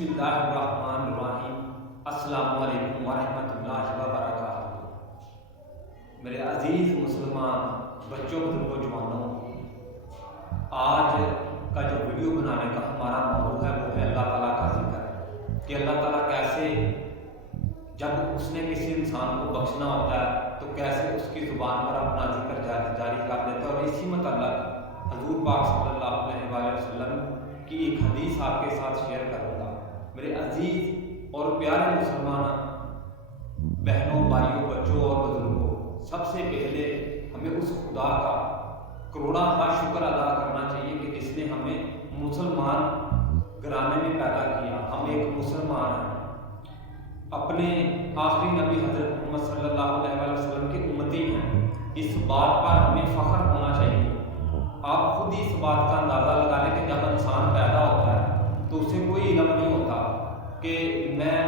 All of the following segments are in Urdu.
بسم اللہ الرحمن الرحیم۔ السلام علیکم ورحمۃ اللہ وبرکاتہ۔ میرے عزیز مسلمان بچوں، بزرگوں، جوانوں، آج کا جو ویڈیو بنانے کا ہمارا موضوع ہے وہ ہے اللہ تعالیٰ کا ذکر، کہ اللہ تعالیٰ کیسے جب اس نے کسی انسان کو بخشنا ہوتا ہے تو کیسے اس کی زبان پر اپنا ذکر جاری کر دیتا ہے۔ اور اسی متعلق حضور پاک صلی اللہ علیہ وآلہ وسلم کی ایک حدیث آپ کے ساتھ شیئر کروں گا۔ میرے عزیز اور پیارے مسلمان بہنوں، بھائیوں، بچوں اور بزرگوں، سب سے پہلے ہمیں اس خدا کا کروڑا شکر ادا کرنا چاہیے کہ جس نے ہمیں مسلمان گھرانے میں پیدا کیا۔ ہم ایک مسلمان ہیں، اپنے آخری نبی حضرت محمد صلی اللہ علیہ وسلم کے امتی ہیں۔ اس بات پر ہمیں فخر ہونا چاہیے۔ آپ خود ہی اس بات کا اندازہ لگا لیں کہ جب انسان پیدا ہوتا ہے تو اسے کوئی علم نہیں ہوتا کہ میں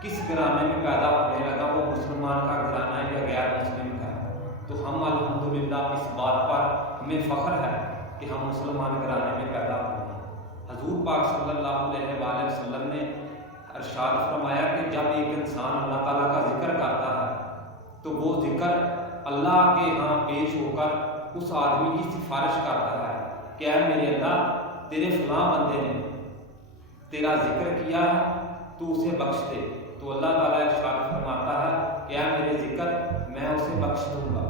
کس گھرانے میں پیدا ہونے لگا، وہ مسلمان کا گھرانہ ہے یا غیر مسلم کا ہے۔ تو ہم الحمدللہ اس بات پر ہمیں فخر ہے کہ ہم مسلمان گھرانے میں پیدا ہوئے ہیں۔ حضور پاک صلی اللہ علیہ وآلہ وسلم نے ارشاد فرمایا کہ جب ایک انسان اللہ تعالیٰ کا ذکر کرتا ہے تو وہ ذکر اللہ کے ہاں پیش ہو کر اس آدمی کی سفارش کرتا ہے کہ اے میرے اللہ، تیرے فلاں بندے نے تیرا ذکر کیا ہے، تو اسے بخش دے۔ تو اللہ تعالیٰ ارشاد فرماتا ہے کہ اے میرے ذکر، میں اسے بخش دوں گا۔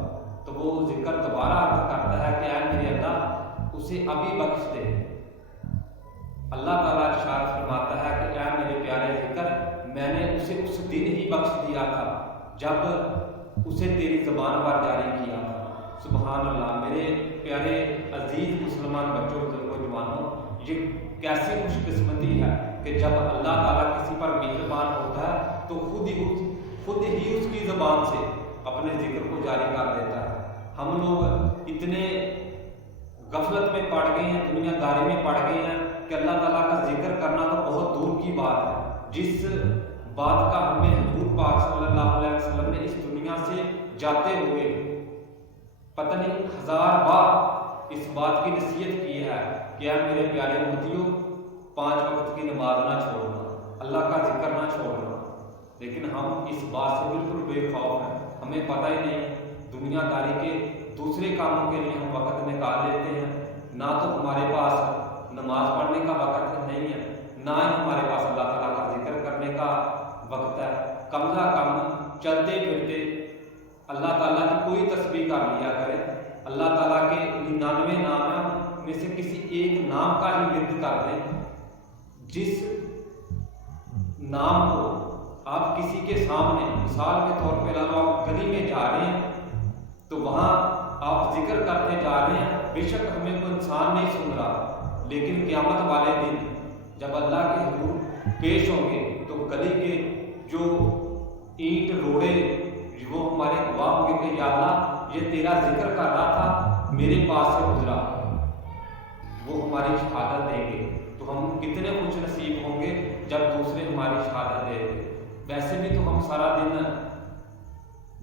تو وہ ذکر دوبارہ عرض کرتا ہے کہ اے میرے اللہ، اسے ابھی بخش دے۔ اللہ تعالیٰ ارشاد فرماتا ہے کہ اے میرے پیارے ذکر، میں نے اسے اس دن ہی بخش دیا تھا جب اسے تیری زبان پر جاری کیا تھا۔ سبحان اللہ۔ میرے پیارے عزیز مسلمان بچوں، بزرگوں، جوانوں، یہ کیسی خوش قسمتی ہے کہ جب اللہ تعالیٰ کسی پر مہربان ہوتا ہے تو خود ہی اس کی زبان سے اپنے ذکر کو جاری کر دیتا ہے۔ ہم لوگ اتنے غفلت میں پڑ گئے ہیں، دنیا داری میں پڑ گئے ہیں کہ اللہ تعالیٰ کا ذکر کرنا تو بہت دور کی بات ہے۔ جس بات کا ہمیں حضور پاک صلی اللہ علیہ وسلم نے اس دنیا سے جاتے ہوئے پتہ نہیں 1000 بار اس بات کی نصیحت کی ہے کہ اے میرے پیارے امتیوں، 5 وقت کی نماز نہ چھوڑنا، اللہ کا ذکر نہ چھوڑنا۔ لیکن ہم اس بات سے بالکل بے خوف ہیں، ہمیں پتہ ہی نہیں، دنیا داری کے دوسرے کاموں کے لیے ہم وقت نکال لیتے ہیں۔ نہ تو ہمارے پاس نماز پڑھنے کا وقت نہیں ہے، نہ ہی ہمارے پاس اللہ تعالیٰ کا ذکر کرنے کا وقت ہے۔ کم از کم چلتے پھرتے اللہ تعالیٰ کی کوئی تسبیح کر لیا کرے۔ اللہ تعالیٰ کے 99 نام میں سے کسی ایک نام کا ہی ورد کر دیں۔ جس نام کو آپ کسی کے سامنے مثال کے طور پہ لگا، آپ گلی میں جا رہے ہیں تو وہاں آپ ذکر کرتے جا رہے ہیں، بے شک ہمیں کوئی انسان نہیں سن رہا، لیکن قیامت والے دن جب اللہ کے حضور پیش ہوں گے تو گلی کے جو اینٹ روڑے وہ ہمارے گواہ ہوں گے کہ یا اللہ، یہ تیرا ذکر کر رہا تھا، میرے پاس سے گزرا، وہ ہماری شہادت دیں گے۔ تو ہم کتنے خوش نصیب ہوں گے جب دوسرے ہماری شہادت دیں گے۔ ویسے بھی تو ہم سارا دن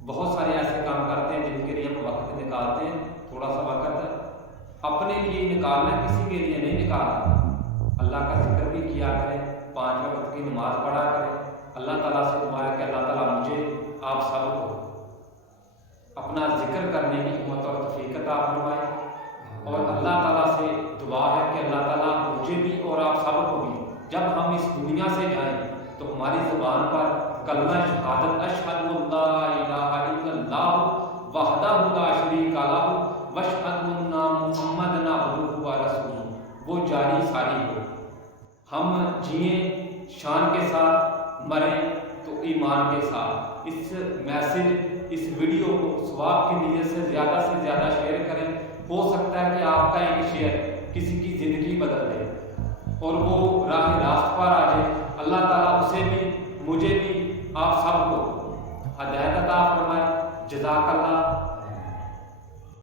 بہت سارے ایسے کام کرتے ہیں جن کے لیے ہم وقت نکالتے ہیں، تھوڑا سا وقت اپنے لیے نکالنا ہے، کسی کے لیے نہیں نکالنا۔ اللہ کا ذکر بھی کیا کرے، 5 وقت کی نماز پڑھا کرے۔ اللہ تعالیٰ سے دعا ہے کہ اللہ تعالیٰ مجھے، آپ سب کو اپنا ذکر کرنے کی ہمت اور توفیق عطا فرمائے، اور اللہ تعالیٰ سے دعا ہے کہ اللہ تعالیٰ مجھے بھی اور آپ سب کو بھی جب ہم اس دنیا سے جائیں تو ہماری زبان پر کلمہ شہادت اشہد ان لا الہ الا اللہ وحدہ لا شریک لہ واشہد ان محمدا عبدہ ورسولہ وہ جاری ساری ہو۔ ہم جئیں شان کے ساتھ، مریں تو ایمان کے ساتھ۔ اس میسج، اس ویڈیو کو ثواب کی نیت سے زیادہ شیئر کریں۔ ہو سکتا ہے کہ آپ کا ایک شیئر کسی کی زندگی بدل دے اور وہ